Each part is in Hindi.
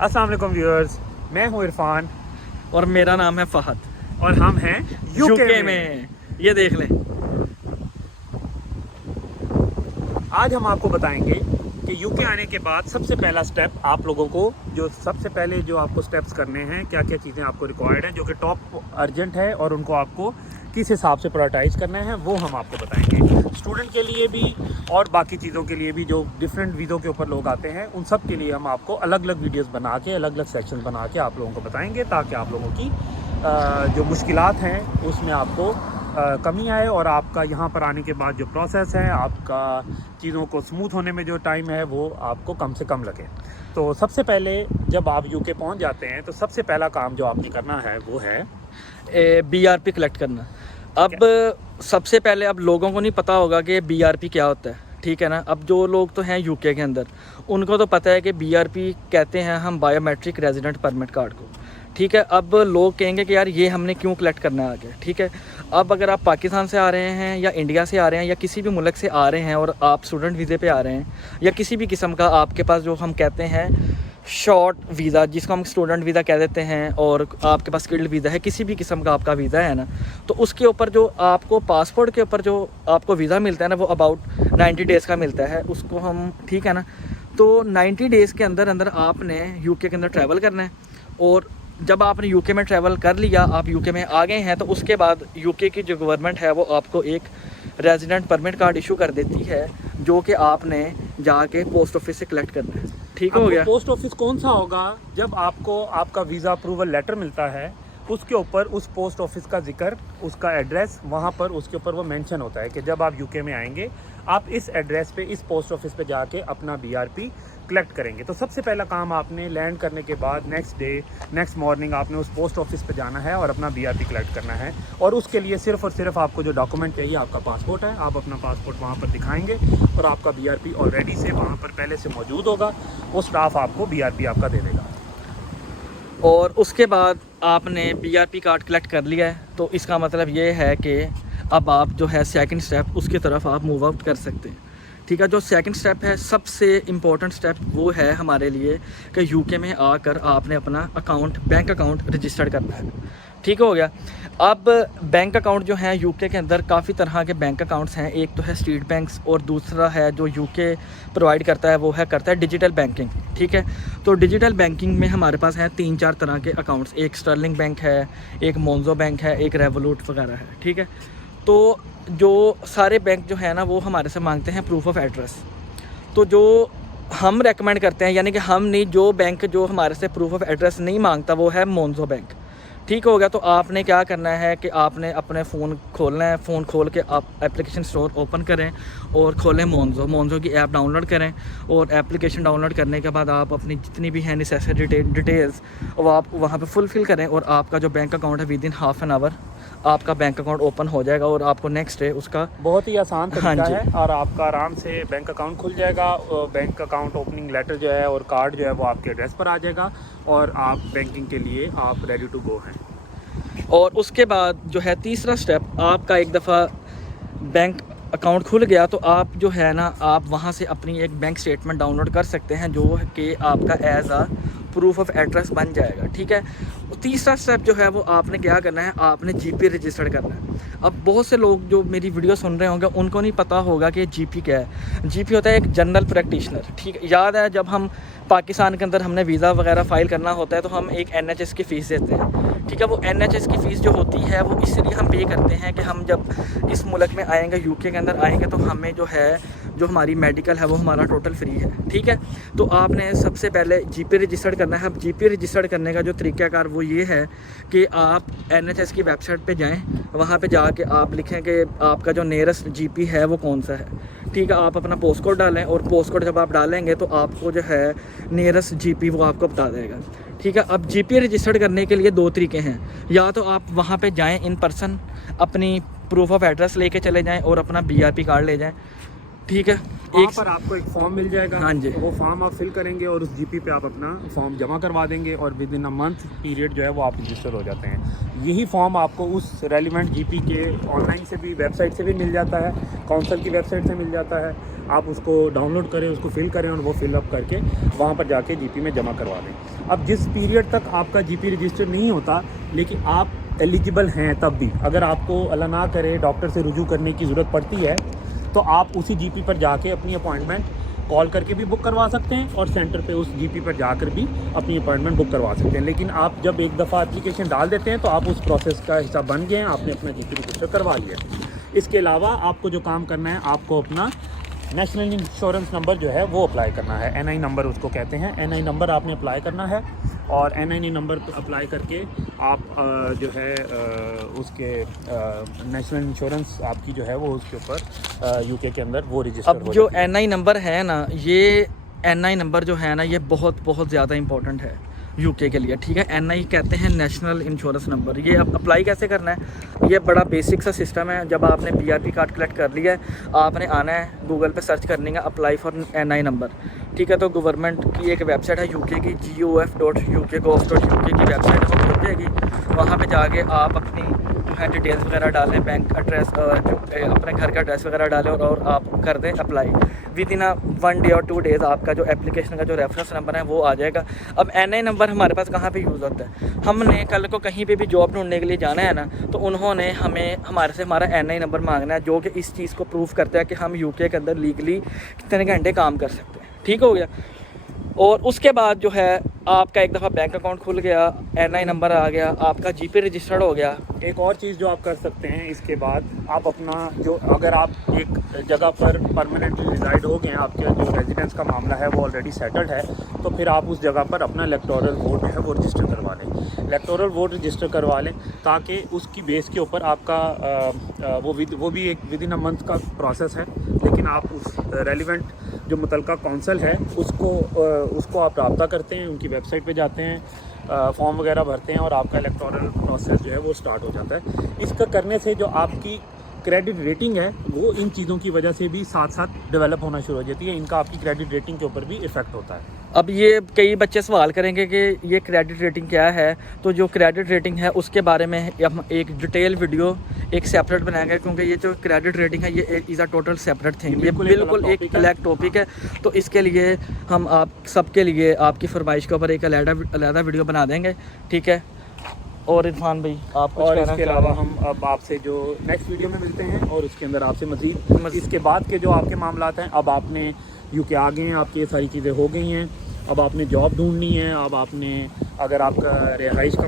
अस्सलाम वालेकुम व्यूअर्स, मैं हूं इरफान और मेरा नाम है फहद और हम हैं यूके में। ये देख लें। आज हम आपको बताएंगे कि यूके आने के बाद सबसे पहला स्टेप आप लोगों को सबसे पहले जो आपको स्टेप्स करने हैं, क्या क्या चीज़ें आपको रिक्वायर्ड है जो कि टॉप अर्जेंट है और उनको आपको किस हिसाब से प्रायोरिटाइज करना है, वो हम आपको बताएंगे। स्टूडेंट के लिए भी और बाकी चीज़ों के लिए भी, जो डिफरेंट वीज़ों के ऊपर लोग आते हैं, उन सब के लिए हम आपको अलग अलग वीडियोस बना के, अलग अलग सेक्शन बना के आप लोगों को बताएंगे, ताकि आप लोगों की जो मुश्किलात हैं उसमें आपको कमी आए और आपका यहाँ पर आने के बाद जो प्रोसेस है, आपका चीज़ों को स्मूथ होने में जो टाइम है वो आपको कम से कम लगे। तो सबसे पहले जब आप यूके पहुँच जाते हैं तो सबसे पहला काम जो आपने करना है वो है BRP कलेक्ट करना। अब सबसे पहले अब लोगों को नहीं पता होगा कि BRP क्या होता है, ठीक है ना। अब जो लोग तो हैं यूके के अंदर, उनको तो पता है कि BRP कहते हैं हम बायोमेट्रिक रेजिडेंट परमिट कार्ड को, ठीक है। अब लोग कहेंगे कि यार ये हमने क्यों कलेक्ट करना है आगे, ठीक है। अब अगर आप पाकिस्तान से आ रहे हैं या इंडिया से आ रहे हैं या किसी भी मुल्क से आ रहे हैं और आप स्टूडेंट वीज़े पे आ रहे हैं, या किसी भी किस्म का आपके पास जो हम कहते हैं शॉर्ट वीज़ा, जिसको हम स्टूडेंट वीज़ा कह देते हैं, और आपके पास स्किल्ड वीज़ा है, किसी भी किस्म का आपका वीज़ा है ना, तो उसके ऊपर जो आपको पासपोर्ट के ऊपर जो आपको वीज़ा मिलता है ना, वो अबाउट 90 डेज़ का मिलता है उसको हम, ठीक है ना। तो 90 डेज़ के अंदर अंदर आपने यूके के अंदर ट्रैवल करना है, और जब आपने यूके में ट्रैवल कर लिया, आप यूके में आ गए हैं, तो उसके बाद यूके की जो गवर्नमेंट है वो आपको एक रेजिडेंट परमिट कार्ड इशू कर देती है, जो कि आपने जाके पोस्ट ऑफिस से कलेक्ट करना है, ठीक हो गया। पोस्ट ऑफिस कौन सा होगा? जब आपको आपका वीज़ा अप्रूवल लेटर मिलता है, उसके ऊपर उस पोस्ट ऑफिस का जिक्र, उसका एड्रेस वहाँ पर उसके ऊपर वो मेंशन होता है कि जब आप यूके में आएंगे आप इस एड्रेस पे, इस पोस्ट ऑफिस पे जाके अपना BRP कलेक्ट करेंगे। तो सबसे पहला काम आपने लैंड करने के बाद नेक्स्ट मॉर्निंग आपने उस पोस्ट ऑफिस पे जाना है और अपना BRP कलेक्ट करना है। और उसके लिए सिर्फ़ और सिर्फ आपको जो डॉक्यूमेंट चाहिए, आपका पासपोर्ट है। आप अपना पासपोर्ट वहाँ पर दिखाएंगे और आपका BRP ऑलरेडी से वहाँ पर पहले से मौजूद होगा, वो स्टाफ आपको BRP आपका दे देगा। और उसके बाद आपने BRP कार्ड कलेक्ट कर लिया है, तो इसका मतलब ये है कि अब आप जो है सेकंड स्टेप उसकी तरफ आप मूव आउट कर सकते हैं, ठीक है। जो सेकंड स्टेप है, सबसे इम्पोर्टेंट स्टेप वो है हमारे लिए कि यूके में आकर आपने अपना बैंक अकाउंट रजिस्टर्ड करना है, ठीक हो गया। अब बैंक अकाउंट जो है यूके के अंदर काफ़ी तरह के बैंक अकाउंट्स हैं। एक तो है स्ट्रीट बैंक्स और दूसरा है जो यूके प्रोवाइड करता है, वो करता है डिजिटल बैंकिंग, ठीक है। तो डिजिटल बैंकिंग में हमारे पास है 3-4 तरह के अकाउंट्स। एक स्टर्लिंग बैंक है, एक मोन्जो बैंक है, एक रेवोलूट वगैरह है, ठीक है। तो जो सारे बैंक जो है ना, वो हमारे से मांगते हैं प्रूफ ऑफ एड्रेस। तो जो हम रेकमेंड करते हैं, यानी कि हम नहीं, जो बैंक जो हमारे से प्रूफ ऑफ एड्रेस नहीं मांगता वो है मोन्जो बैंक, ठीक हो गया। तो आपने क्या करना है कि आपने अपने फ़ोन खोलना है, फ़ोन खोल के आप एप्लीकेशन स्टोर ओपन करें और खोलें मोन्जो की ऐप डाउनलोड करें। और एप्लीकेशन डाउनलोड करने के बाद आप अपनी जितनी भी हैं नेसेसरी डिटेल्स वो आप वहाँ पे फुलफ़िल करें, और आपका जो बैंक अकाउंट है विदिन हाफ एन आवर आपका बैंक अकाउंट ओपन हो जाएगा, और आपको नेक्स्ट डे उसका बहुत ही आसान तरीका हाँ जी। है और आपका आराम से बैंक अकाउंट खुल जाएगा। बैंक अकाउंट ओपनिंग लेटर जो है और कार्ड जो है वो आपके एड्रेस पर आ जाएगा और आप बैंकिंग के लिए आप रेडी टू गो हैं। और उसके बाद जो है तीसरा स्टेप, आपका एक दफ़ा बैंक अकाउंट खुल गया तो आप जो है ना, आप वहाँ से अपनी एक बैंक स्टेटमेंट डाउनलोड कर सकते हैं, जो कि आपका as a proof of address बन जाएगा, ठीक है। तीसरा स्टेप जो है वो आपने क्या करना है, आपने GP रजिस्टर्ड करना है। अब बहुत से लोग जो मेरी वीडियो सुन रहे होंगे उनको नहीं पता होगा कि GP क्या है। GP होता है एक जनरल प्रैक्टिशनर, ठीक है। याद है जब हम पाकिस्तान के अंदर हमने वीज़ा वगैरह फ़ाइल करना होता है तो हम एक NHS की फ़ीस देते हैं, ठीक है। वो NHS की फ़ीस जो होती है वो इसलिए हम पे करते हैं कि हम जब इस मुल्क में आएंगे, यूके के अंदर आएंगे, तो हमें जो है, जो हमारी मेडिकल है वो हमारा टोटल फ्री है, ठीक है। तो आपने सबसे पहले GP रजिस्टर्ड करना है। अब GP रजिस्टर्ड करने का जो तरीक़ाकार वो ये है कि आप NHS की वेबसाइट पे जाएं, वहाँ पे जाके आप लिखें कि आपका जो नियरेस्ट GP है वो कौन सा है, ठीक है। आप अपना पोस्ट कोड डालें, और पोस्ट कोड जब आप डालेंगे तो आपको जो है नियरेस्ट GP वो आपको बता देगा, ठीक है। अब GP रजिस्टर्ड करने के लिए 2 तरीके हैं। या तो आप वहाँ पे जाएं इन पर्सन, अपनी प्रूफ ऑफ एड्रेस लेके चले जाएं और अपना BRP कार्ड ले जाएं, ठीक है। वहाँ पर आपको एक फॉर्म मिल जाएगा, हाँ जी। वो फॉर्म आप फिल करेंगे और उस GP पे आप अपना फॉर्म जमा करवा देंगे और with in a month period जो है वो आप रजिस्टर हो जाते हैं। यही फॉर्म आपको उस रेलिवेंट GP के ऑनलाइन से भी, वेबसाइट से भी मिल जाता है, काउंसिल की वेबसाइट से मिल जाता है, आप उसको डाउनलोड करें, उसको फिल करें और वो फिलअप करके वहाँ पर जाके जीपी में जमा करवा दें। अब जिस पीरियड तक आपका जीपी रजिस्टर नहीं होता लेकिन आप एलिजिबल हैं, तब भी अगर आपको अल्लाह ना करे डॉक्टर से रुजू करने की ज़रूरत पड़ती है तो आप उसी जीपी पर जाके अपनी अपॉइंटमेंट कॉल करके भी बुक करवा सकते हैं और सेंटर पे उस जीपी पर जाकर भी अपनी अपॉइंटमेंट बुक करवा सकते हैं। लेकिन आप जब एक दफ़ा एप्लीकेशन डाल देते हैं तो आप उस प्रोसेस का हिस्सा बन गए हैं, आपने अपना जीपी रजिस्टर करवा लिया। इसके अलावा आपको जो काम करना है, आपको अपना नेशनल इंश्योरेंस नंबर जो है वो अप्लाई करना है। NI नंबर उसको कहते हैं। NI नंबर आपने अप्लाई करना है और NI नंबर अप्लाई करके आप जो है उसके नेशनल इंश्योरेंस आपकी जो है वो उसके ऊपर UK के अंदर वो रजिस्टर अब जो NI नंबर है ना, ये NI नंबर जो है ना, ये बहुत बहुत ज़्यादा इंपॉर्टेंट है UK के लिए, ठीक है। NI कहते हैं नेशनल इंश्योरेंस नंबर। ये अब अप्लाई कैसे करना है, ये बड़ा बेसिक सा सिस्टम है। जब आपने BRP कार्ड कलेक्ट कर लिया है, आपने आना है गूगल पे सर्च करनी है अप्लाई फॉर NI नंबर, ठीक है। तो गवर्नमेंट की एक वेबसाइट है UK की, gof.uk.gov.uk की वेबसाइट है, वो खुल जाएगी। वहाँ पे जाके आप अपनी जो है डिटेल्स वगैरह डालें, बैंक एड्रेस, अपने घर का एड्रेस वगैरह डालें और आप कर दें अप्लाई। विद इन 1 डे और 2 डेज़ आपका जो एप्लीकेशन का जो रेफरेंस नंबर है वो आ जाएगा। अब NI नंबर हमारे पास कहाँ पे यूज़ होता है, हमने कल को कहीं पे भी जॉब ढूंढने के लिए जाना है ना, तो उन्होंने हमें हमारे से हमारा NI नंबर मांगना है, जो कि इस चीज़ को प्रूव करता है कि हम UK के अंदर लीगली कितने घंटे काम कर सकते हैं, ठीक हो गया। और उसके बाद जो है आपका एक दफ़ा बैंक अकाउंट खुल गया, NI नंबर आ गया, आपका GP रजिस्टर्ड हो गया। एक और चीज़ जो आप कर सकते हैं इसके बाद, आप अपना जो अगर आप एक जगह पर परमानेंटली रिजाइड हो गए हैं, आपके जो रेजिडेंस का मामला है वो ऑलरेडी सेटल्ड है, तो फिर आप उस जगह पर अपना इलेक्टोरल वोट जो है वो रजिस्टर करवा लें। इलेक्टोरल वोट रजिस्टर करवा लें ताकि उसकी बेस के ऊपर आपका वो भी एक विद इन अ मंथ का प्रोसेस है, लेकिन आप उस रेलिवेंट जो मुतलका कौंसल है उसको आप रब्ता करते हैं, उनकी वेबसाइट पे जाते हैं, फॉर्म वगैरह भरते हैं और आपका इलेक्टोरल प्रोसेस जो है वो स्टार्ट हो जाता है। इसका करने से जो आपकी क्रेडिट रेटिंग है वो इन चीज़ों की वजह से भी साथ साथ डेवलप होना शुरू हो जाती है। इनका आपकी क्रेडिट रेटिंग के ऊपर भी इफ़ेक्ट होता है। अब ये कई बच्चे सवाल करेंगे कि ये क्रेडिट रेटिंग क्या है, तो जो क्रेडिट रेटिंग है उसके बारे में हम एक डिटेल वीडियो एक सेपरेट बनाएंगे, क्योंकि ये जो क्रेडिट रेटिंग है ये is a total separate thing, ये बिल्कुल एक अलग टॉपिक है। तो इसके लिए हम आप सबके लिए आपकी फरमाइश के ऊपर एक अलग वीडियो बना देंगे, ठीक है। और इरफान भाई आप और इसके अलावा हम अब आपसे जो नेक्स्ट वीडियो में मिलते हैं और उसके अंदर आपसे मज़ीद इसके बाद के जो आपके मामलात हैं, अब आपने UK आ गए हैं, आपकी ये सारी चीज़ें हो गई हैं, अब आपने जॉब ढूंढनी है, अब आपने अगर आपका रिहाइश का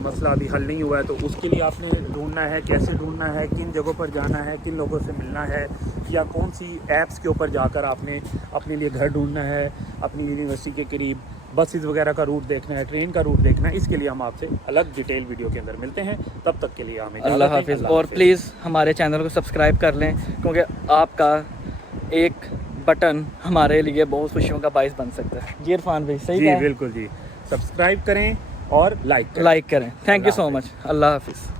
मसला अभी हल नहीं हुआ है तो उसके लिए आपने ढूंढना है, कैसे ढूंढना है, किन जगहों पर जाना है, किन लोगों से मिलना है, या कौन सी ऐप्स के ऊपर जाकर आपने अपने लिए घर ढूंढना है, अपनी यूनिवर्सिटी के करीब बसेस वगैरह का रूट देखना है, ट्रेन का रूट देखना है। इसके लिए हम आपसे अलग डिटेल वीडियो के अंदर मिलते हैं। तब तक के लिए हमें अल्लाह हाफिज़। और प्लीज़ हमारे चैनल को सब्सक्राइब कर लें, क्योंकि आपका एक बटन हमारे लिए बहुत खुशियों का बाइस बन सकता है। जी इरफान भाई सही जी बिल्कुल जी, सब्सक्राइब करें और लाइक करें। Thank you so much. अल्लाह हाफिज़।